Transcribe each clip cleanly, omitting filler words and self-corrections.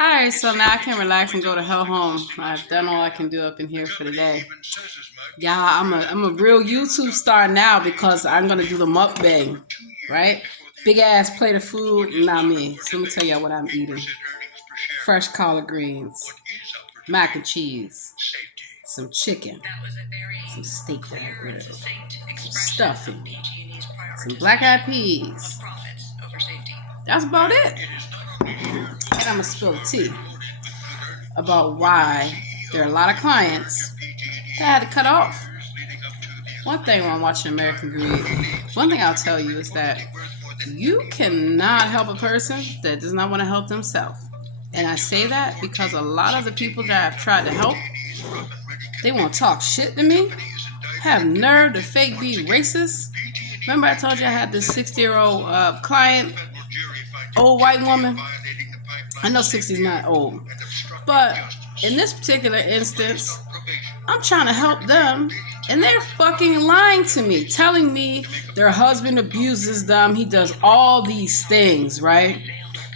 Alright, so now I can relax and go to hell home. I've done all I can do up in here for the day. Yeah, I'm a real YouTube star now because I'm gonna do the mukbang, right? Big ass plate of food, not me. So let me tell y'all what I'm eating. Fresh collard greens, mac and cheese, some chicken, some steak that I grilled, some stuffing, some black eyed peas. That's about it. And I'm gonna spill the tea about why there are a lot of clients that I had to cut off. One thing when I'm watching American Greed, one thing I'll tell you is that you cannot help a person that does not want to help themselves. And I say that because a lot of the people that I've tried to help, they want to talk shit to me, have nerve to fake be racist. Remember I told you I had this 60-year-old client, old white woman? I know 60 is not old. But in this particular instance, I'm trying to help them, and they're fucking lying to me, telling me their husband abuses them. He does all these things, right?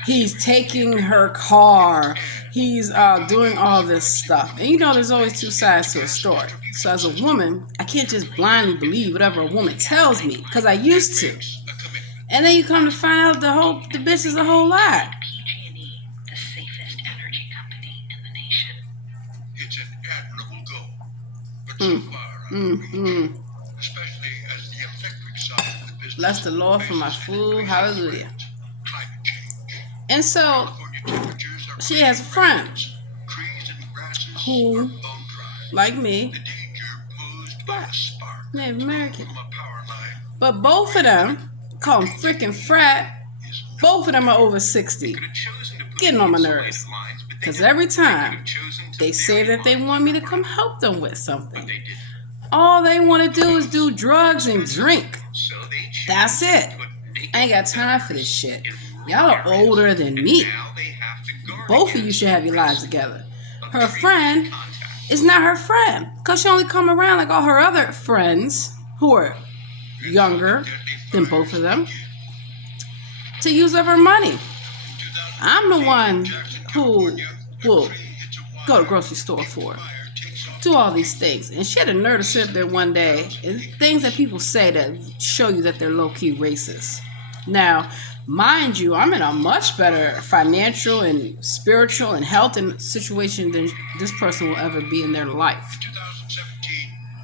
He's taking her car. He's doing all this stuff. And you know there's always two sides to a story. So as a woman, I can't just blindly believe whatever a woman tells me, because I used to. And then you come to find out the bitch is a whole lie. Bless the Lord for my food. Hallelujah. And so she has a friend who, like me, black, Native American. But both of them, call them freaking frat, both of them are over 60. Getting on my nerves. Because every time they say that they want me to come help them with something, all they want to do is do drugs and drink. That's it. I ain't got time for this shit. Y'all are older than me. Both of you should have your lives together. Her friend is not her friend, because she only come around like all her other friends who are younger than both of them to use up her money. I'm the one who will go to the grocery store for her, do all these things. And she had a nerve to sit there one day and things that people say that show you that they're low-key racist. Now, mind you, I'm in a much better financial and spiritual and health and situation than this person will ever be in their life.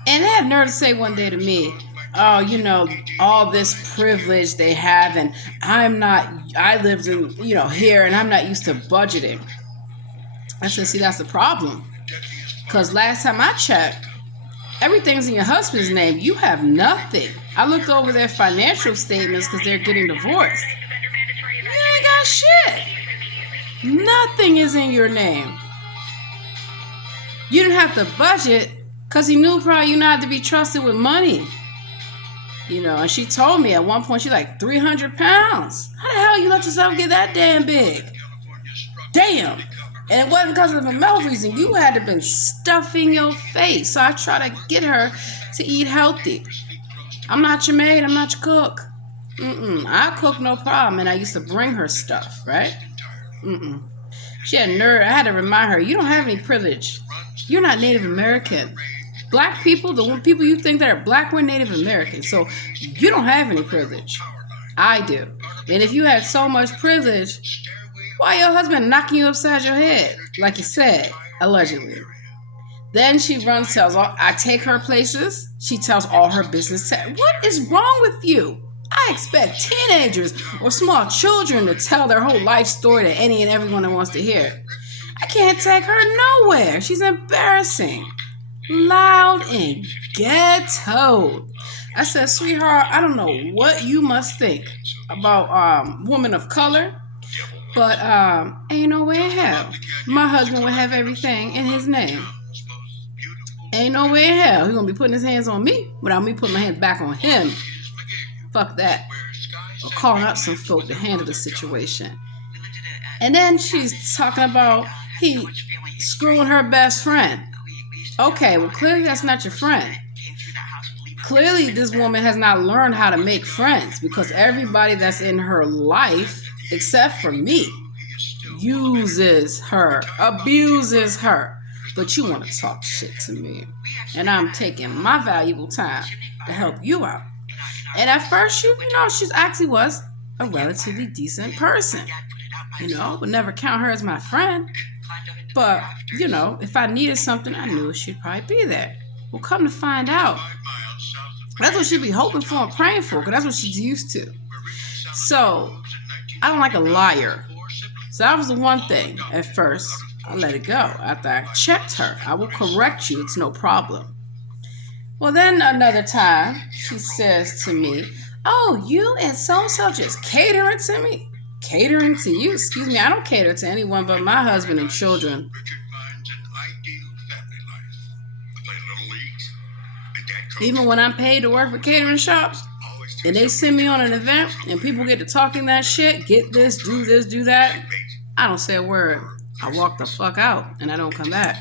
And they had nerve to say one day to me, oh, you know, all this privilege they have, and I lived in, here, and I'm not used to budgeting. I said, see, that's the problem. Because last time I checked, everything's in your husband's name. You have nothing. I looked over their financial statements because they're getting divorced. You ain't got shit. Nothing is in your name. You didn't have to budget because he knew probably you not to be trusted with money. And she told me at one point, she's like 300 pounds. How the hell you let yourself get that damn big? Damn. And it wasn't because of a health reason. You had to been stuffing your face. So I try to get her to eat healthy. I'm not your maid. I'm not your cook. I cook no problem. And I used to bring her stuff, right? She had nerve. I had to remind her, you don't have any privilege. You're not Native American. Black people, the people you think that are black, we're Native American. So you don't have any privilege. I do. And if you had so much privilege, why your husband knocking you upside your head? Like you said, allegedly. Then she tells I take her places. She tells all her business. What is wrong with you? I expect teenagers or small children to tell their whole life story to any and everyone that wants to hear it. I can't take her nowhere. She's embarrassing. Loud and ghetto. I said, sweetheart, I don't know what you must think about women of color, but ain't no way in hell my husband would have everything in his name. Ain't no way in hell he's gonna be putting his hands on me without me putting my hands back on him. Fuck that. Or calling up some folk to handle the situation. And then she's talking about he screwing her best friend. Okay, well, clearly that's not your friend. Clearly this woman has not learned how to make friends, because everybody that's in her life, except for me, uses her, abuses her. But you want to talk shit to me. And I'm taking my valuable time to help you out. And at first, she actually was a relatively decent person. Would never count her as my friend. But, if I needed something, I knew she'd probably be there. Well, come to find out, that's what she'd be hoping for and praying for, because that's what she's used to. So, I don't like a liar. So that was the one thing. At first, I let it go. After I checked her, I will correct you. It's no problem. Well, then another time, she says to me, oh, you and so-and-so just catering to me? Catering to you? Excuse me, I don't cater to anyone but my husband and children. Even when I'm paid to work for catering shops, and they send me on an event, and people get to talking that shit, get this, do that, I don't say a word. I walk the fuck out, and I don't come back.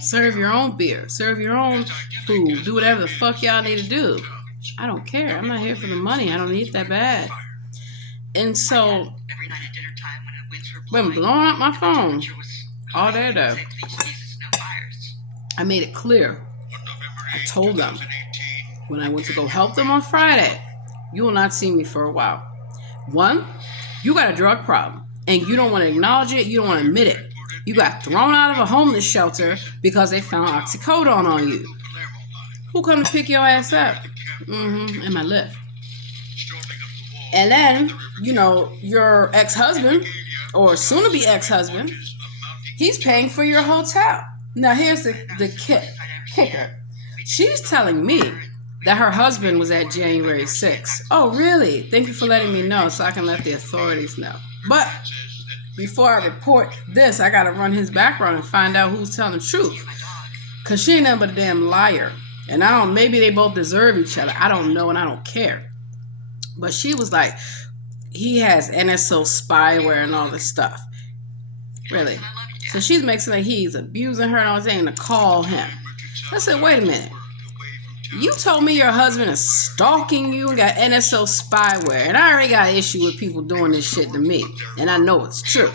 Serve your own beer. Serve your own food. Do whatever the fuck y'all need to do. I don't care. I'm not here for the money. I don't need that bad. And so, been blowing up my phone all day though. I made it clear. I told them when I went to go help them on Friday, you will not see me for a while. One, you got a drug problem and you don't want to acknowledge it. You don't want to admit it. You got thrown out of a homeless shelter because they found oxycodone on you. Who come to pick your ass up? In my lift. And then, your ex-husband, or soon-to-be ex-husband, he's paying for your hotel. Now, here's the kicker. She's telling me that her husband was at January 6th. Oh, really? Thank you for letting me know so I can let the authorities know. But before I report this, I got to run his background and find out who's telling the truth. Because she ain't nothing but a damn liar. And maybe they both deserve each other. I don't know and I don't care. But she was like, he has NSO spyware and all this stuff. Really. So she's making like he's abusing her and all saying to call him. I said, wait a minute. You told me your husband is stalking you and got NSO spyware. And I already got an issue with people doing this shit to me. And I know it's true.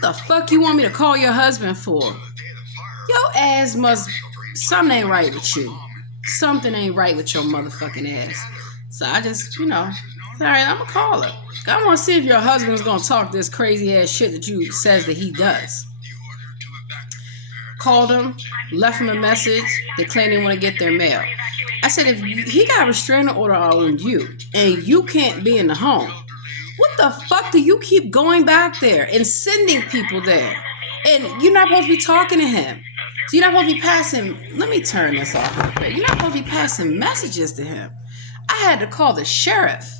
The fuck you want me to call your husband for? Your ass something ain't right with you. Something ain't right with your motherfucking ass. So I just, all right, I'm going to call her. I want to see if your husband's going to talk this crazy ass shit that you says that he does. Called him, left him a message. They claim they want to get their mail. I said, if he got a restraining order on you and you can't be in the home, what the fuck do you keep going back there and sending people there? And you're not supposed to be talking to him. So you're not supposed to be passing, let me turn this off real quick. You're not supposed to be passing messages to him. I had to call the sheriff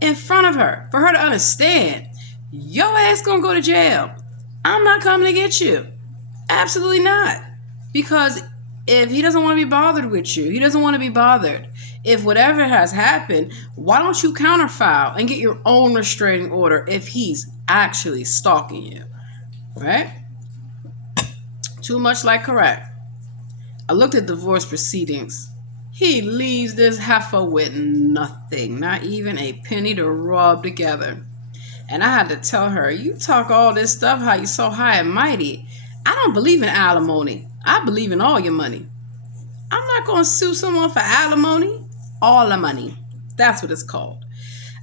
in front of her for her to understand, your ass gonna go to jail. I'm not coming to get you. Absolutely not. Because if he doesn't want to be bothered with you, he doesn't want to be bothered. If whatever has happened, why don't you counterfile and get your own restraining order if he's actually stalking you? Right? Too much like correct. I looked at divorce proceedings. He leaves this heifer with nothing, not even a penny to rub together. And I had to tell her, you talk all this stuff, how you so high and mighty. I don't believe in alimony. I believe in all your money. I'm not going to sue someone for alimony. All the money. That's what it's called.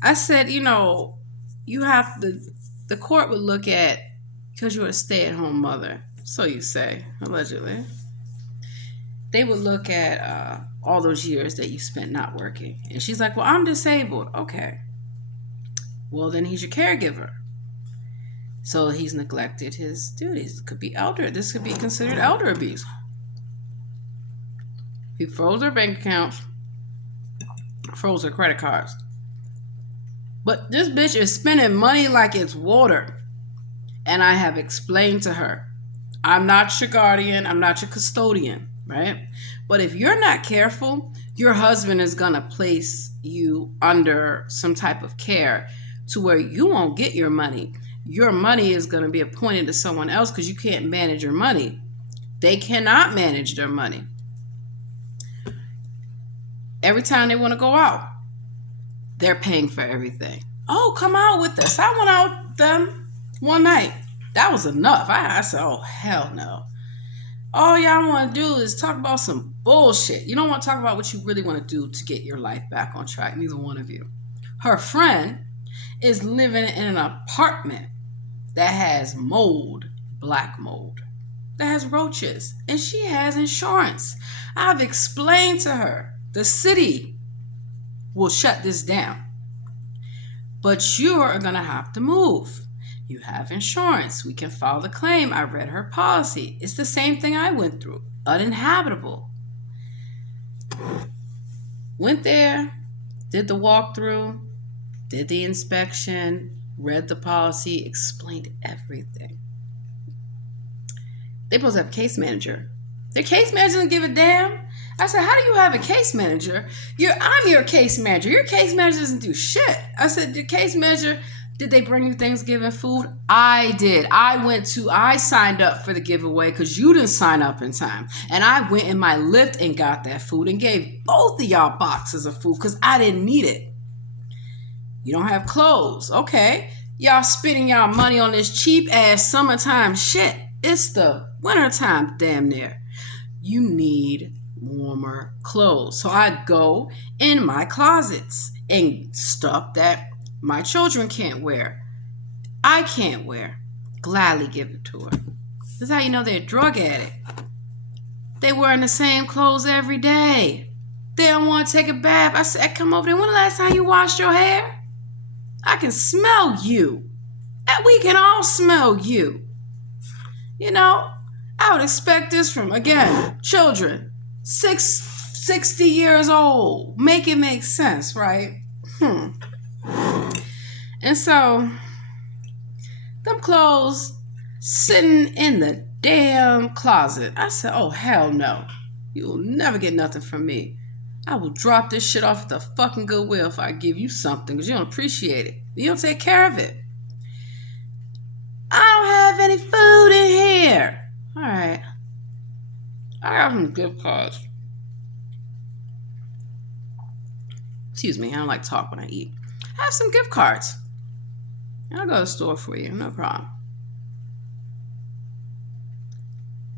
I said, you have to, the court would look at, because you're a stay-at-home mother, so you say, allegedly. They would look at all those years that you spent not working. And she's like, well, I'm disabled. Okay. Well, then he's your caregiver. So he's neglected his duties. It could be this could be considered elder abuse. He froze her bank accounts, froze her credit cards. But this bitch is spending money like it's water. And I have explained to her, I'm not your guardian, I'm not your custodian, right? But if you're not careful, your husband is going to place you under some type of care to where you won't get your money. Your money is going to be appointed to someone else because you can't manage your money. They cannot manage their money. Every time they want to go out, they're paying for everything. Oh, come out with us. I went out with them one night. That was enough. I said, oh, hell no. All y'all want to do is talk about some bullshit. You don't want to talk about what you really want to do to get your life back on track. Neither one of you. Her friend is living in an apartment that has mold, black mold, that has roaches, and she has insurance. I've explained to her the city will shut this down, but you are going to have to move. You have insurance. We can file the claim. I read her policy. It's the same thing I went through. Uninhabitable. Went there, did the walkthrough, did the inspection, read the policy, explained everything. They're supposed to have a case manager. Their case manager doesn't give a damn. I said, how do you have a case manager? I'm your case manager. Your case manager doesn't do shit. I said, your case manager, did they bring you Thanksgiving food? I did. I signed up for the giveaway because you didn't sign up in time. And I went in my Lyft and got that food and gave both of y'all boxes of food because I didn't need it. You don't have clothes. Okay. Y'all spending y'all money on this cheap ass summertime shit. It's the wintertime damn near. You need warmer clothes. So I go in my closets and stuff that my children can't wear. I can't wear. Gladly give it to her. This is how you know they're a drug addict. They wearing the same clothes every day. They don't want to take a bath. I said, come over there. When the last time you washed your hair? I can smell you. And we can all smell you. You know, I would expect this from, again, children. 60 years old. Make it make sense, right? And so, them clothes sitting in the damn closet. I said, oh, hell no. You will never get nothing from me. I will drop this shit off at the fucking Goodwill if I give you something because you don't appreciate it. You don't take care of it. I don't have any food in here. All right. I got some gift cards. Excuse me, I don't like to talk when I eat. I have some gift cards. I'll go to the store for you, no problem.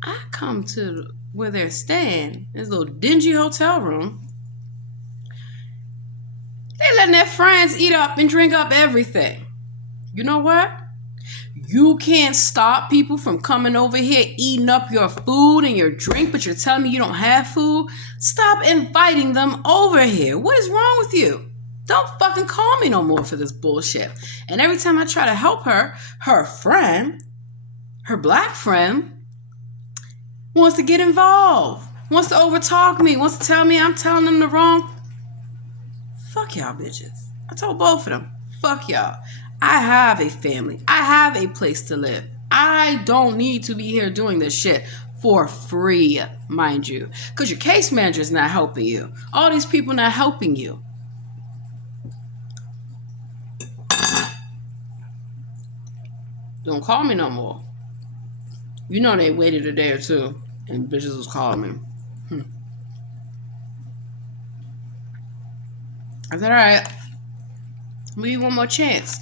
I come to where they're staying, this little dingy hotel room. They letting their friends eat up and drink up everything. You know what? You can't stop people from coming over here eating up your food and your drink, but you're telling me you don't have food? Stop inviting them over here. What is wrong with you? Don't fucking call me no more for this bullshit. And every time I try to help her, her friend, her black friend, wants to get involved, wants to overtalk me, wants to tell me I'm telling them the wrong. Fuck y'all bitches. I told both of them, fuck y'all. I have a family. I have a place to live. I don't need to be here doing this shit for free, mind you. Because your case manager is not helping you. All these people not helping you. Don't call me no more. You know they waited a day or two and bitches was calling me. I said, all right, I'll give you one more chance.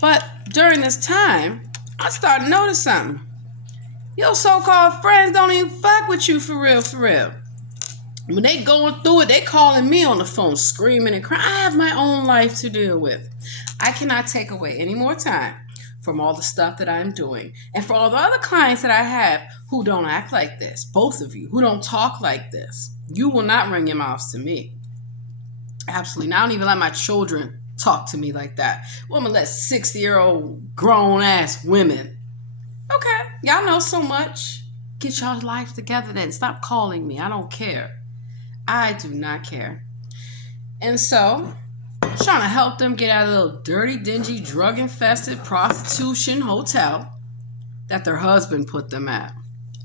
But during this time, I started to notice something. Your so-called friends don't even fuck with you for real, for real. When they going through it, they calling me on the phone, screaming and crying. I have my own life to deal with. I cannot take away any more time from all the stuff that I'm doing. And for all the other clients that I have who don't act like this, both of you, who don't talk like this, you will not bring your mouths to me. Absolutely. I don't even let my children talk to me like that. Woman, let 60-year-old grown-ass women. Okay, y'all know so much. Get y'all life together then. Stop calling me. I don't care. I do not care. And so, trying to help them get out of a little dirty, dingy, drug-infested prostitution hotel that their husband put them at.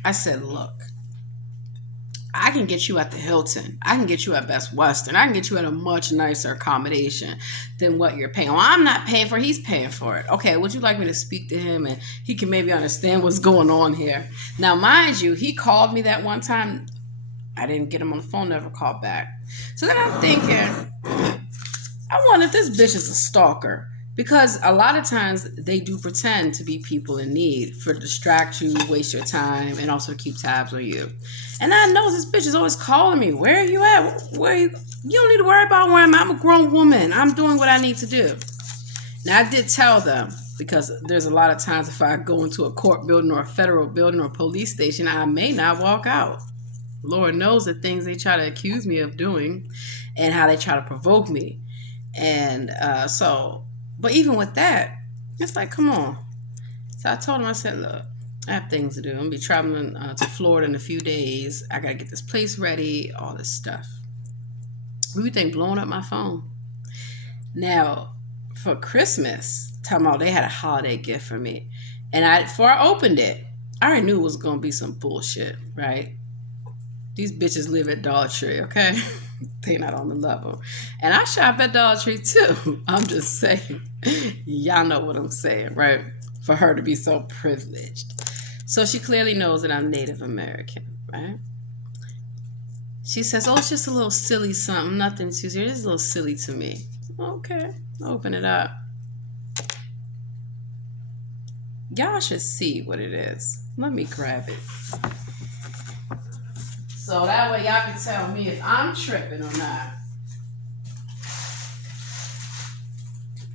I said, look, I can get you at the Hilton. I can get you at Best Western. I can get you at a much nicer accommodation than what you're paying. Well, I'm not paying for it. He's paying for it. Okay, would you like me to speak to him and he can maybe understand what's going on here? Now, mind you, he called me that one time. I didn't get him on the phone, never called back. So then I'm thinking, I wonder if this bitch is a stalker. Because a lot of times they do pretend to be people in need for distract you, waste your time, and also to keep tabs on you. And I know this bitch is always calling me. Where are you at? Where are you? You don't need to worry about where I'm at. I'm a grown woman. I'm doing what I need to do. Now, I did tell them, because there's a lot of times if I go into a court building or a federal building or a police station, I may not walk out. Lord knows the things they try to accuse me of doing and how they try to provoke me. And but even with that, it's like, come on. So I told him, I said, look, I have things to do. I'm going to be traveling to Florida in a few days. I got to get this place ready, all this stuff. We think blowing up my phone. Now, for Christmas, talking about they had a holiday gift for me. And before I opened it, I already knew it was going to be some bullshit, right? These bitches live at Dollar Tree, okay? They not on the level. And I shop at Dollar Tree too. I'm just saying. Y'all know what I'm saying, right? For her to be so privileged. So she clearly knows that I'm Native American, right? She says, oh, it's just a little silly something. Nothing too serious. It's a little silly to me. Okay. Open it up. Y'all should see what it is. Let me grab it. So that way y'all can tell me if I'm tripping or not.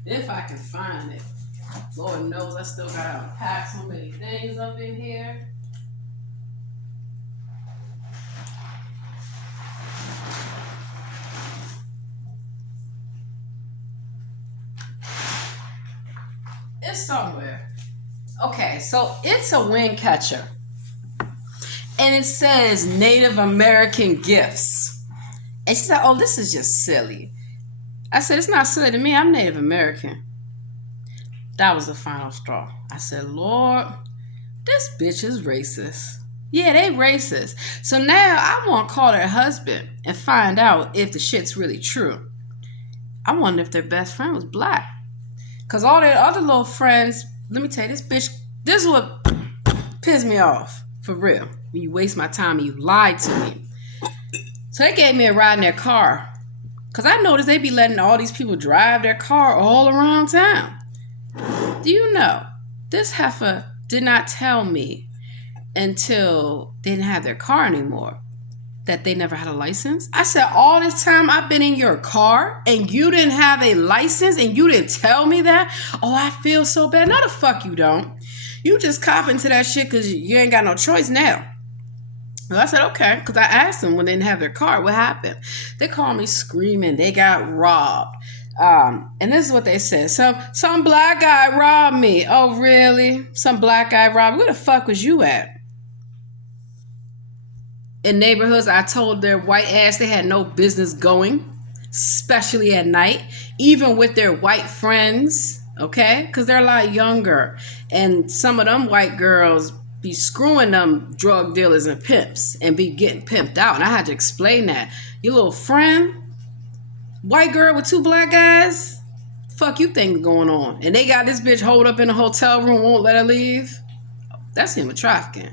If I can find it. Lord knows I still gotta unpack so many things up in here. It's somewhere. Okay, so it's a wind catcher. And it says Native American gifts. And she said, oh, this is just silly. I said, it's not silly to me. I'm Native American. That was the final straw. I said, Lord, this bitch is racist. Yeah, they racist. So now I want to call their husband and find out if the shit's really true. I wonder if their best friend was black. Because all their other little friends, let me tell you, this is what pissed me off. For real. When you waste my time and you lied to me. So they gave me a ride in their car. Because I noticed they be letting all these people drive their car all around town. Do you know, this heifer did not tell me until they didn't have their car anymore that they never had a license. I said, all this time I've been in your car and you didn't have a license and you didn't tell me that? Oh, I feel so bad. No, the fuck you don't. You just cop into that shit because you ain't got no choice now. Well, I said, okay, because I asked them when they didn't have their car, what happened? They called me screaming. They got robbed. And this is what they said. Some black guy robbed me. Oh, really? Some black guy robbed me? Where the fuck was you at? In neighborhoods, I told their white ass they had no business going, especially at night, even with their white friends. Okay, because they're a lot younger, and some of them white girls be screwing them drug dealers and pimps and be getting pimped out. And I had to explain that. Your little friend, white girl with two black guys, fuck you think going on? And they got this bitch holed up in a hotel room, won't let her leave. That's human trafficking.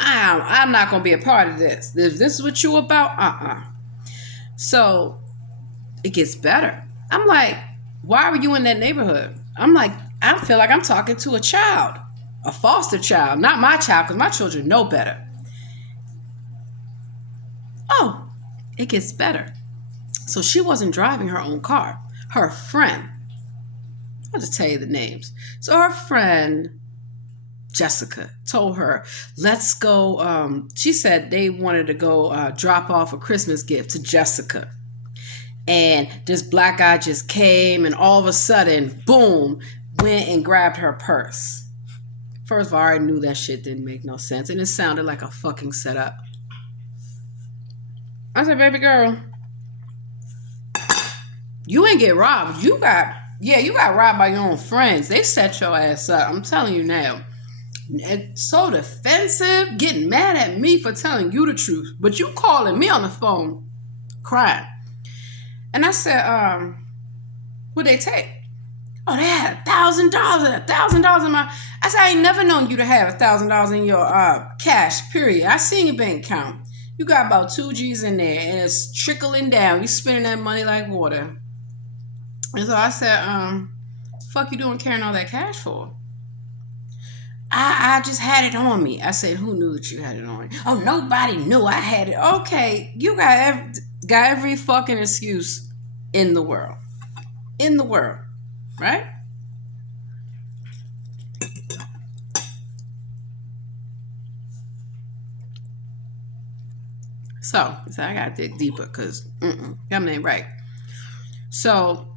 I'm not gonna be a part of this. If this is what you about, So it gets better. I'm like, why were you in that neighborhood? I'm like, I feel like I'm talking to a child, a foster child, not my child, because my children know better. Oh, it gets better. So she wasn't driving her own car. Her friend, I'll just tell you the names. So her friend, Jessica, told her, let's go. She said they wanted to go drop off a Christmas gift to Jessica. And this black guy just came and all of a sudden, boom, went and grabbed her purse. First of all, I already knew that shit didn't make no sense. And it sounded like a fucking setup. I said, baby girl, you ain't get robbed. You got robbed by your own friends. They set your ass up. I'm telling you now. It's so defensive, getting mad at me for telling you the truth. But you calling me on the phone, crying. And I said, what'd they take? Oh, they had $1,000 in my... I said, I ain't never known you to have $1,000 in your cash, period. I seen your bank account. You got about 2 G's in there, and it's trickling down. You spending that money like water. And so I said, Fuck you doing carrying all that cash for? I just had it on me. I said, who knew that you had it on you? Oh, nobody knew I had it. Okay, you got every fucking excuse in the world. In the world, right? So I gotta dig deeper because that ain't right. So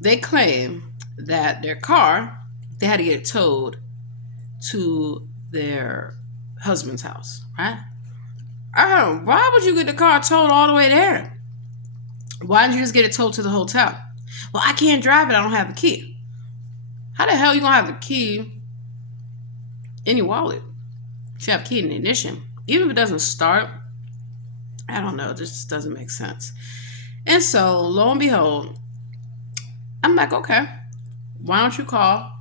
they claim that their car, they had to get it towed to their husband's house, right? Why would you get the car towed all the way there? Why didn't you just get it towed to the hotel? Well, I can't drive it. I don't have the key. How the hell are you gonna have the key in your wallet? You have a key in the ignition. Even if it doesn't start, I don't know. It just doesn't make sense. And so, lo and behold, I'm like, okay, why don't you call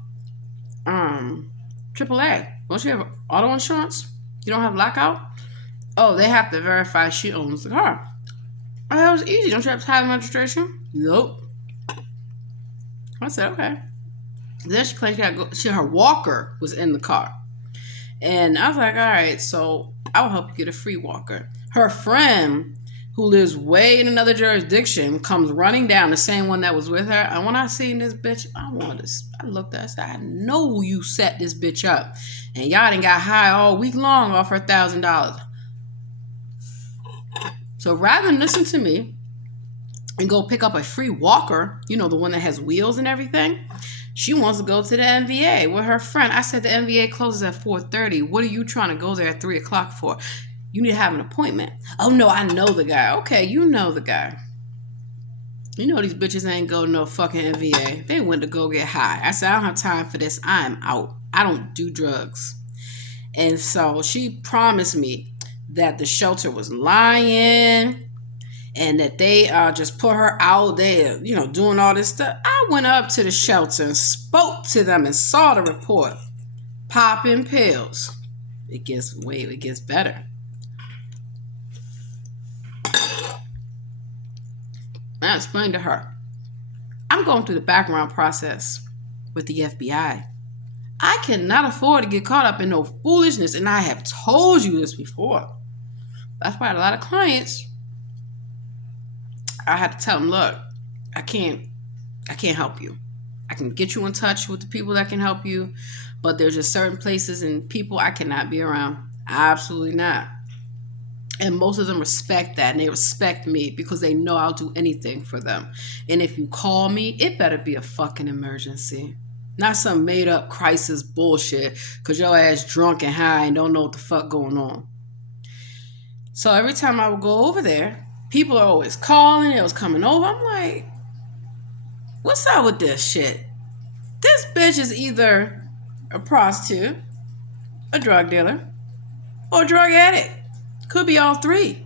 AAA? Don't you have auto insurance? You don't have lockout? Oh, they have to verify she owns the car. Oh, that was easy. Don't you have title and registration? Nope. I said, okay. Then she claimed her walker was in the car. And I was like, all right, so I'll help you get a free walker. Her friend, who lives way in another jurisdiction, comes running down, the same one that was with her. And when I seen this bitch, I looked at her, I said, I know you set this bitch up. And y'all done got high all week long off her $1,000. So rather than listen to me and go pick up a free walker, the one that has wheels and everything, she wants to go to the NVA with her friend. I said the NVA closes at 4:30. What are you trying to go there at 3 o'clock for? You need to have an appointment. Oh, no, I know the guy. Okay, you know the guy. You know these bitches ain't go to no fucking NVA. They went to go get high. I said, I don't have time for this. I'm out. I don't do drugs. And so she promised me that the shelter was lying and that they just put her out there, doing all this stuff. I went up to the shelter and spoke to them and saw the report. Popping pills. It gets better. I explained to her, I'm going through the background process with the FBI. I cannot afford to get caught up in no foolishness, and I have told you this before. That's why a lot of clients, I had to tell them, look, I can't help you. I can get you in touch with the people that can help you, but there's just certain places and people I cannot be around. Absolutely not. And most of them respect that, and they respect me because they know I'll do anything for them. And if you call me, it better be a fucking emergency. Not some made up crisis bullshit because your ass drunk and high and don't know what the fuck going on. So every time I would go over there, people are always calling. It was coming over. I'm like, what's up with this shit? This bitch is either a prostitute, a drug dealer, or a drug addict. Could be all three.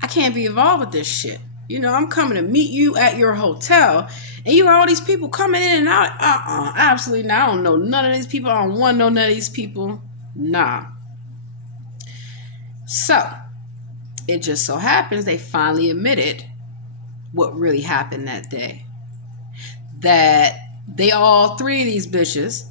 I can't be involved with this shit. I'm coming to meet you at your hotel, and you got all these people coming in and out. Absolutely not. I don't know none of these people. I don't want to know none of these people. Nah. So, it just so happens they finally admitted what really happened that day. That they all three of these bitches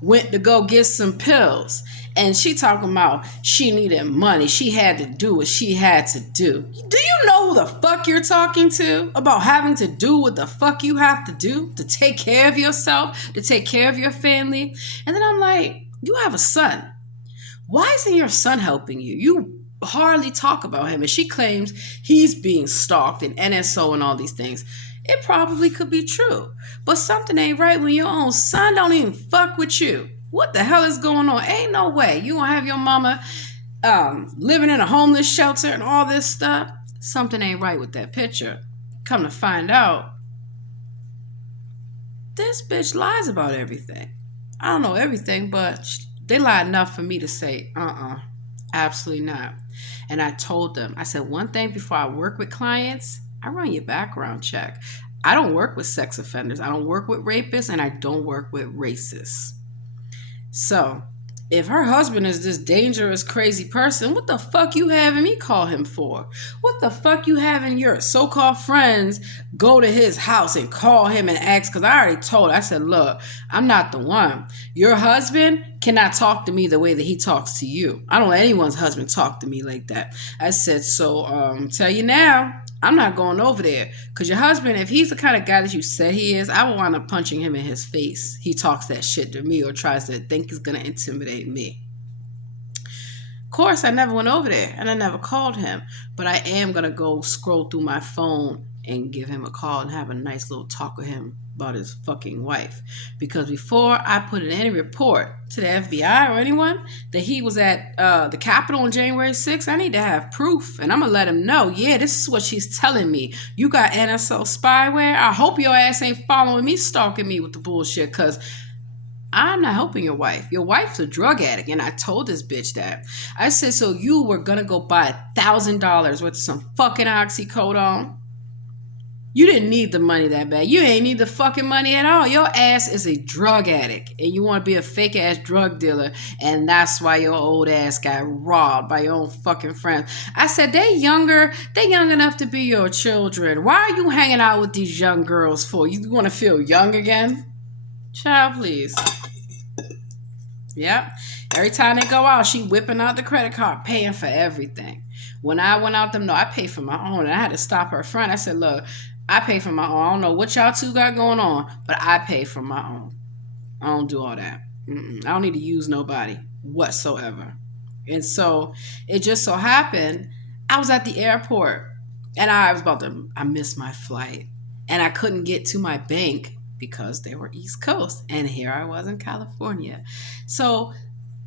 went to go get some pills. And she talking about she needed money. She had to do what she had to do. Do you know who the fuck you're talking to? About having to do what the fuck you have to do to take care of yourself, to take care of your family? And then I'm like, you have a son. Why isn't your son helping you? You hardly talk about him. And she claims he's being stalked and NSO and all these things. It probably could be true. But something ain't right when your own son don't even fuck with you. What the hell is going on? Ain't no way. You gonna have your mama living in a homeless shelter and all this stuff? Something ain't right with that picture. Come to find out, this bitch lies about everything. I don't know everything, but they lie enough for me to say, absolutely not. And I told them, I said, one thing before I work with clients, I run your background check. I don't work with sex offenders. I don't work with rapists, and I don't work with racists. So if her husband is this dangerous, crazy person, what the fuck you having me call him for? What the fuck you having your so-called friends go to his house and call him and ask? Because I already told, I said, look, I'm not the one. Your husband cannot talk to me the way that he talks to you. I don't let anyone's husband talk to me like that. I said, so tell you now, I'm not going over there. Because your husband, if he's the kind of guy that you said he is, I will wind up punching him in his face. He talks that shit to me or tries to think he's going to intimidate me. Of course, I never went over there and I never called him. But I am going to go scroll through my phone and give him a call and have a nice little talk with him about his fucking wife. Because before I put in any report to the FBI or anyone that he was at the Capitol on January 6th, I need to have proof. And I'm going to let him know, yeah, this is what she's telling me. You got NSO spyware? I hope your ass ain't following me, stalking me with the bullshit, because I'm not helping your wife. Your wife's a drug addict. And I told this bitch that. I said, so you were going to go buy $1,000 worth of some fucking oxycodone? You didn't need the money that bad. You ain't need the fucking money at all. Your ass is a drug addict. And you want to be a fake ass drug dealer. And that's why your old ass got robbed by your own fucking friends. I said, they young enough to be your children. Why are you hanging out with these young girls for? You want to feel young again? Child, please. Yep. Every time they go out, she whipping out the credit card, paying for everything. When I went out them, no, I paid for my own. And I had to stop her friend. I said, look, I pay for my own. I don't know what y'all two got going on, but I pay for my own. I don't do all that. I don't need to use nobody whatsoever. And so it just so happened, I was at the airport and I missed my flight and I couldn't get to my bank because they were East Coast. And here I was in California. So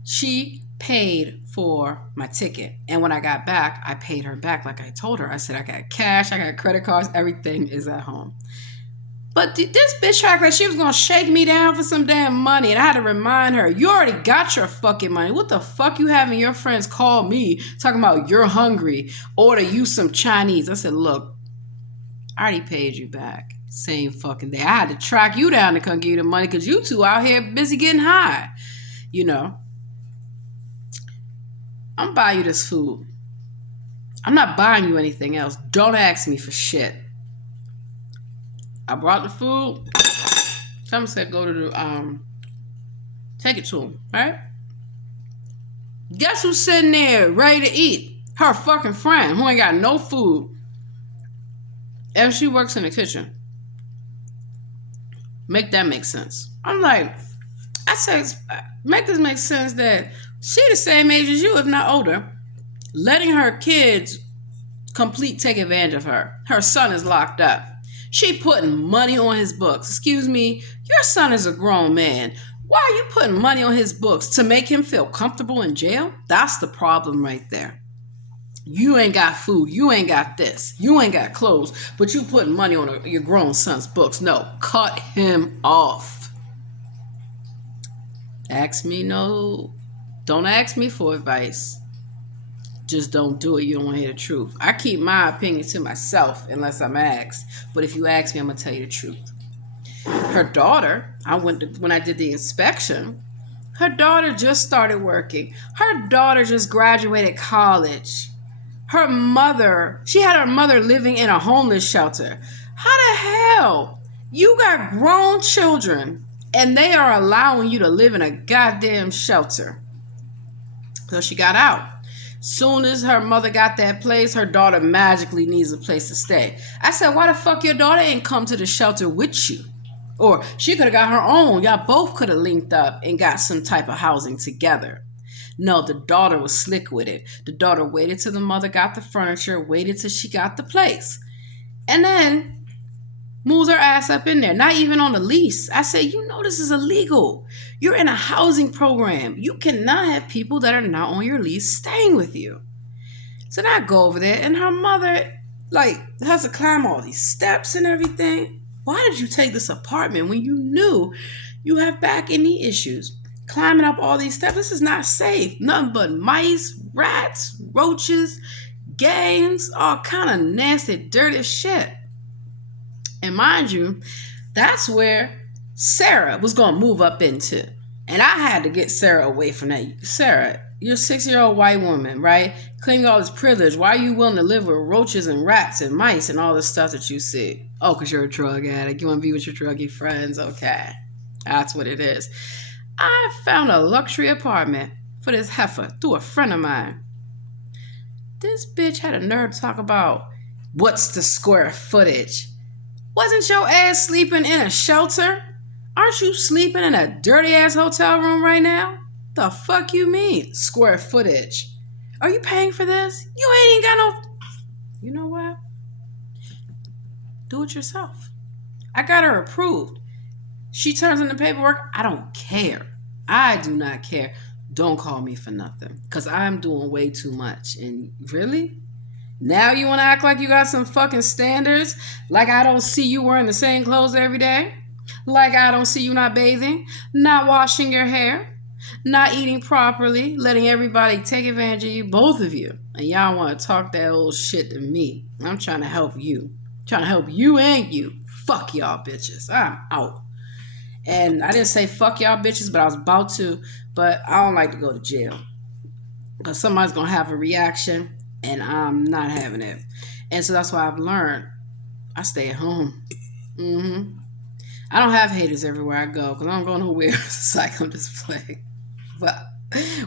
she paid for my ticket. And when I got back, I paid her back like I told her. I said, I got cash, I got credit cards, everything is at home. But this bitch act like she was going to shake me down for some damn money. And I had to remind her, you already got your fucking money. What the fuck you having your friends call me talking about you're hungry, order you some Chinese? I said, look, I already paid you back. Same fucking day. I had to track you down to come give you the money because you two out here busy getting high. You know. I'm buying you this food. I'm not buying you anything else. Don't ask me for shit. I brought the food. Someone said go to the, take it to him, right? Guess who's sitting there ready to eat? Her fucking friend who ain't got no food. And she works in the kitchen. Make that make sense. I'm like, I said, make this make sense that she the same age as you, if not older, letting her kids take advantage of her. Her son is locked up. She putting money on his books. Excuse me, your son is a grown man. Why are you putting money on his books? To make him feel comfortable in jail? That's the problem right there. You ain't got food. You ain't got this. You ain't got clothes. But you putting money on your grown son's books. No, cut him off. Don't ask me for advice. Just don't do it. You don't want to hear the truth. I keep my opinion to myself unless I'm asked. But if you ask me, I'm going to tell you the truth. Her daughter, when I did the inspection, her daughter just started working. Her daughter just graduated college. She had her mother living in a homeless shelter. How the hell? You got grown children and they are allowing you to live in a goddamn shelter. So she got out. Soon as her mother got that place, her daughter magically needs a place to stay. I said, why the fuck your daughter ain't come to the shelter with you? Or she could have got her own. Y'all both could have linked up and got some type of housing together. No, the daughter was slick with it. The daughter waited till the mother got the furniture, waited till she got the place. And then moves her ass up in there, not even on the lease. I said, you know this is illegal. You're in a housing program. You cannot have people that are not on your lease staying with you. So now I go over there, and her mother, has to climb all these steps and everything. Why did you take this apartment when you knew you have back and knee issues? Climbing up all these steps, this is not safe. Nothing but mice, rats, roaches, gangs, all kind of nasty, dirty shit. And mind you, that's where Sarah was going to move up into. And I had to get Sarah away from that. Sarah, you're a 6-year-old white woman, right? Claiming all this privilege. Why are you willing to live with roaches and rats and mice and all this stuff that you see? Oh, because you're a drug addict. You want to be with your druggy friends. Okay. That's what it is. I found a luxury apartment for this heifer through a friend of mine. This bitch had a nerve to talk about what's the square footage. Wasn't your ass sleeping in a shelter? Aren't you sleeping in a dirty ass hotel room right now? The fuck you mean, square footage? Are you paying for this? You ain't even got no... You know what? Do it yourself. I got her approved. She turns in the paperwork. I don't care. I do not care. Don't call me for nothing. Because I'm doing way too much. And really? Now you want to act like you got some fucking standards? Like I don't see you wearing the same clothes every day? Like I don't see you not bathing? Not washing your hair? Not eating properly? Letting everybody take advantage of you? Both of you. And y'all want to talk that old shit to me. I'm trying to help you. Trying to help you and you. Fuck y'all bitches. I'm out. And I didn't say fuck y'all bitches, but I was about to. But I don't like to go to jail. Because somebody's going to have a reaction. And I'm not having it. And so that's why I've learned. I stay at home. I don't have haters everywhere I go. Because I don't go nowhere. It's like I'm just playing. But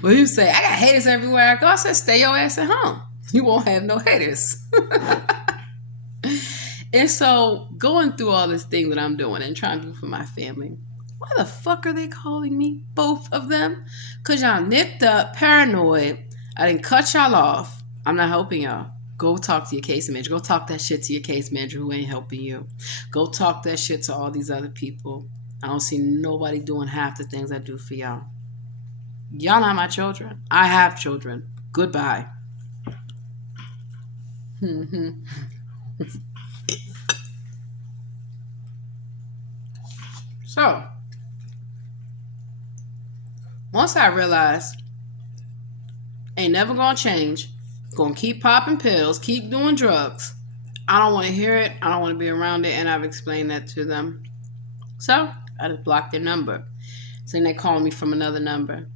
when you say, I got haters everywhere I go, I said, stay your ass at home. You won't have no haters. And so going through all this thing that I'm doing and trying to do for my family, why the fuck are they calling me? Both of them? Because y'all nipped up, paranoid. I didn't cut y'all off. I'm not helping y'all. Go talk to your case manager. Go talk that shit to your case manager who ain't helping you. Go talk that shit to all these other people. I don't see nobody doing half the things I do for y'all. Y'all not my children. I have children. Goodbye. So, once I realized ain't never gonna change, gonna keep popping pills, keep doing drugs, I don't want to hear it, I don't want to be around it, and I've explained that to them. So, I just blocked their number. So then they call me from another number.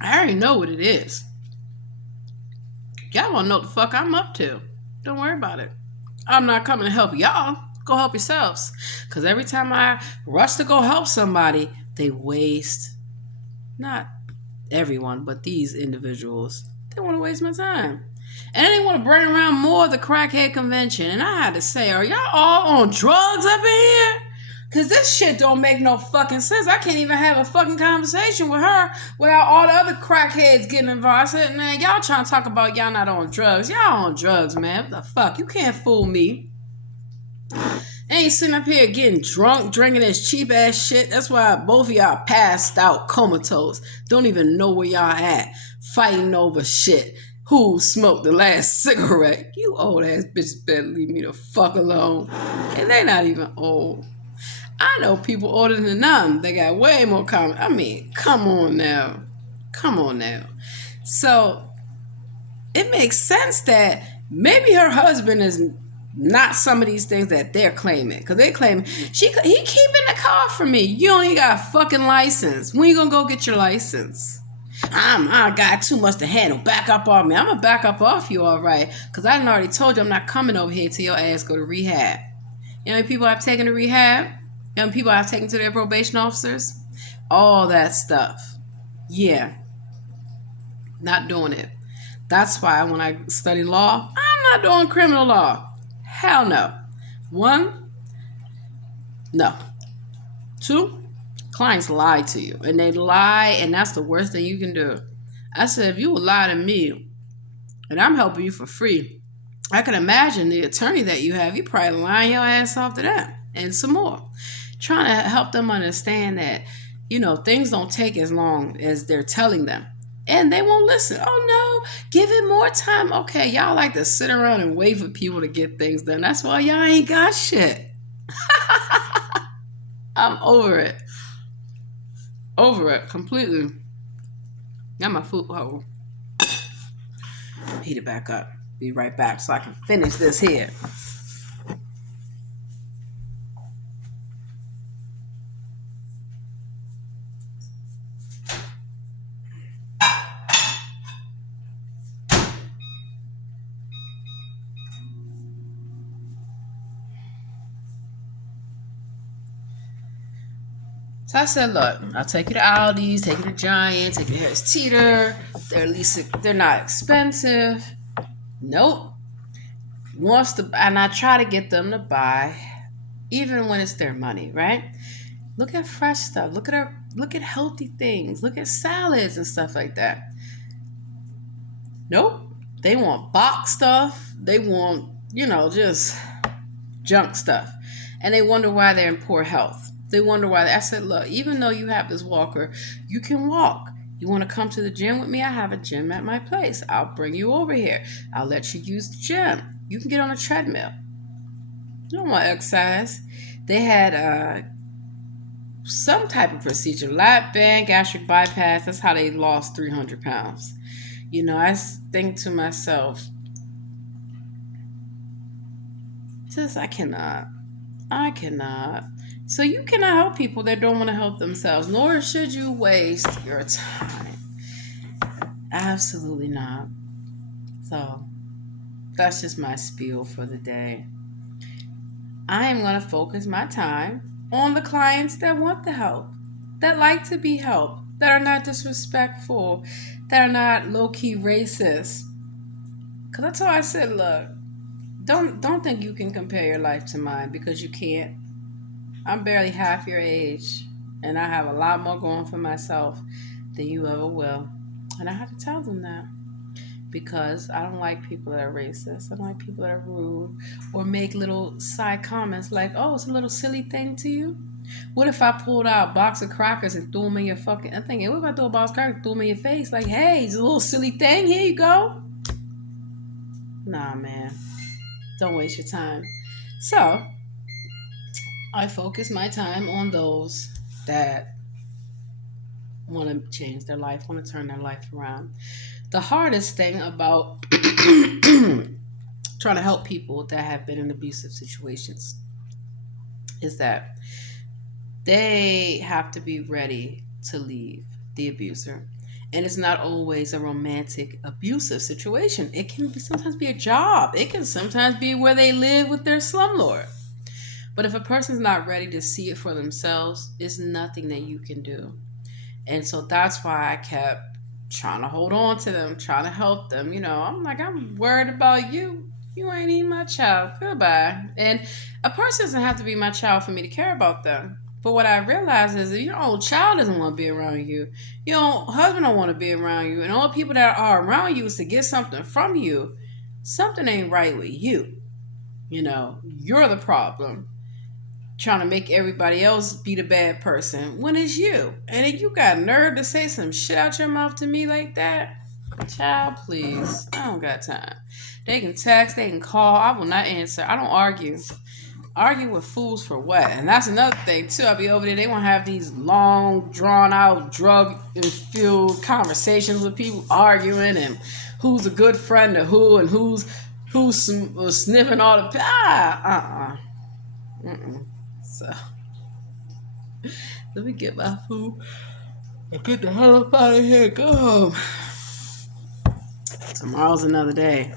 I already know what it is. Y'all wanna know what the fuck I'm up to. Don't worry about it. I'm not coming to help y'all. Go help yourselves. Because every time I rush to go help somebody, they waste, not everyone, but these individuals, they want to waste my time. And they want to bring around more of the crackhead convention. And I had to say, are y'all all on drugs up in here? Because this shit don't make no fucking sense. I can't even have a fucking conversation with her without all the other crackheads getting involved. I said, man, y'all trying to talk about y'all not on drugs. Y'all on drugs, man. What the fuck? You can't fool me. Ain't sitting up here getting drunk, drinking this cheap ass shit. That's why both of y'all passed out, comatose. Don't even know where y'all at. Fighting over shit. Who smoked the last cigarette? You old ass bitches better leave me the fuck alone. And they not even old. I know people older than them. They got way more common. I mean, come on now. Come on now. So, it makes sense that maybe her husband is not some of these things that they're claiming. Because they claim, he keeping the car for me. You only got a fucking license. When you gonna go get your license? I got too much to handle. Back up off me. I'm gonna back up off you, all right. Because I done already told you I'm not coming over here till your ass go to rehab. You know how many people I've taken to rehab? You know how many people I've taken to their probation officers? All that stuff. Yeah. Not doing it. That's why when I study law, I'm not doing criminal law. Hell no. 1, no. 2, clients lie to you. And they lie, and that's the worst thing you can do. I said, if you would lie to me, and I'm helping you for free, I can imagine the attorney that you have, you probably lying your ass off to them. And some more. Trying to help them understand that, things don't take as long as they're telling them. And they won't listen. Oh, no, give it more time. Okay, y'all like to sit around and wait for people to get things done. That's why y'all ain't got shit. I'm over it. Over it completely. Got my food. Oh. Heat it back up. Be right back so I can finish this here. So I said, look, I'll take you to Aldi's, take you to Giant, take you to Harris Teeter. They're not expensive. Nope. And I try to get them to buy, even when it's their money, right? Look at fresh stuff. Look at healthy things. Look at salads and stuff like that. Nope. They want box stuff. They want, just junk stuff. And they wonder why they're in poor health. They wonder why. I said, look, even though you have this walker, you can walk. You want to come to the gym with me? I have a gym at my place. I'll bring you over here. I'll let you use the gym. You can get on a treadmill. You don't want exercise. They had some type of procedure, lap band, gastric bypass. That's how they lost 300 pounds. I think to myself, I cannot. So you cannot help people that don't want to help themselves, nor should you waste your time. Absolutely not. So that's just my spiel for the day. I am going to focus my time on the clients that want the help, that like to be helped, that are not disrespectful, that are not low-key racist. Because that's why I said, look, don't think you can compare your life to mine, because you can't. I'm barely half your age, and I have a lot more going for myself than you ever will. And I have to tell them that, because I don't like people that are racist. I don't like people that are rude or make little side comments like, oh, it's a little silly thing to you. What if I pulled out a box of crackers and threw them in your fucking... I'm thinking, what if I threw a box of crackers and threw them in your face? Like, hey, it's a little silly thing. Here you go. Nah, man. Don't waste your time. So, I focus my time on those that want to change their life, want to turn their life around. The hardest thing about trying to help people that have been in abusive situations is that they have to be ready to leave the abuser. And it's not always a romantic abusive situation. It can sometimes be a job. It can sometimes be where they live with their slumlord. But if a person's not ready to see it for themselves, it's nothing that you can do. And so that's why I kept trying to hold on to them, trying to help them. I'm like, I'm worried about you. You ain't even my child. Goodbye. And a person doesn't have to be my child for me to care about them. But what I realize is that your own child doesn't want to be around you. Your own husband don't want to be around you. And all the people that are around you is to get something from you. Something ain't right with you. You're the problem. Trying to make everybody else be the bad person when it's you. And if you got nerve to say some shit out your mouth to me like that, child, please. I don't got time. They can text, they can call. I will not answer. I don't argue. Argue with fools for what? And that's another thing too. I'll be over there. They want to have these long, drawn out, drug-infused conversations with people arguing and who's a good friend to who and who's sniffing all the So let me get my food and get the hell up out of here. Go home. Tomorrow's another day.